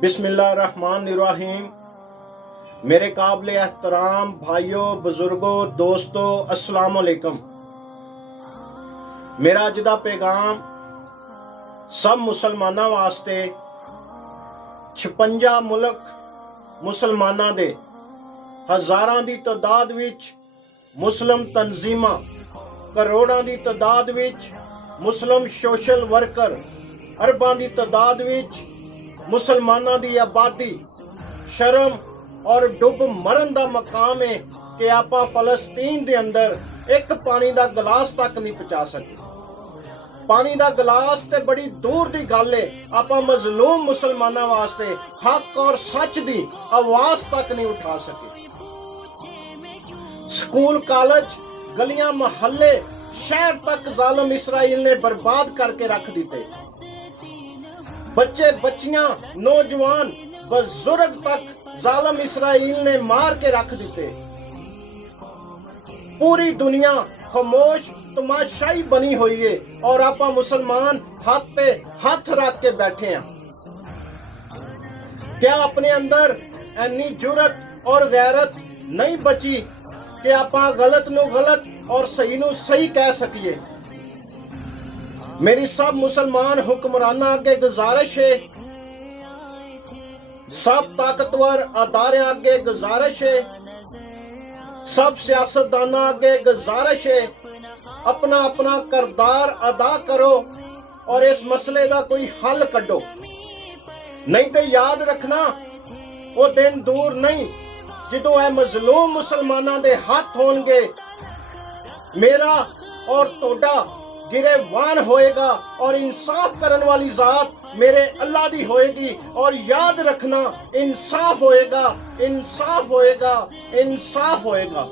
बिस्मिल्लाहिर्रहमानिर्रहीम। मेरे काबिल एहतराम भाइयों, बुजुर्गों, दोस्तों, अस्सलाम वालेकुम। मेरा अज दा पैगाम सब मुसलमाना वास्ते 56 मुल्क मुसलमाना दे हज़ारां दी तादाद विच मुस्लिम तंजीमां, करोड़ां दी तादाद विच मुस्लिम सोशल वर्कर, अरबां दी तादाद विच मुसलमाना दी आबादी, शर्म और डुब मरन दा मकाम है कि आपां फलस्तीन दे अंदर एक पानी दा गिलास तक नहीं पहुंचा सके। पानी दा गिलास ते बड़ी दूर दी गल है, आपां मजलूम मुसलमाना वास्ते हक और सच दी आवाज तक नहीं उठा सके। स्कूल, कॉलेज, गलियां, महल्ले, शहर तक जालिम इसराइल ने बर्बाद करके रख दिते। बच्चे, बच्चियां, नौजवान, बुजुर्ग तक जालिम इसराइल ने मार के रख दिते। पूरी दुनिया खामोश तमाशाई बनी हुई है और आपा मुसलमान हाथ पे हाथ रख के बैठे हैं। क्या अपने अंदर ऐनी जुरत और गैरत नहीं बची कि आपा गलत नु गलत और सही नु सही कह सकिए? मेरी सब मुसलमान हुक्मराना अगे गुजारिश है, सब ताकतवर अदारे अगे गुजारिश है, सब सियासतदाना अगे गुजारिश है, अपना अपना किरदार अदा करो और इस मसले का कोई हल कढो। नहीं तो याद रखना, वो दिन दूर नहीं जो है मजलूम मुसलमाना दे हाथ होंगे, मेरा और तोड़ा गिरेवान होएगा और इंसाफ करने वाली जात मेरे अल्लाह दी होएगी। और याद रखना, इंसाफ होएगा, इंसाफ होएगा, इंसाफ होएगा।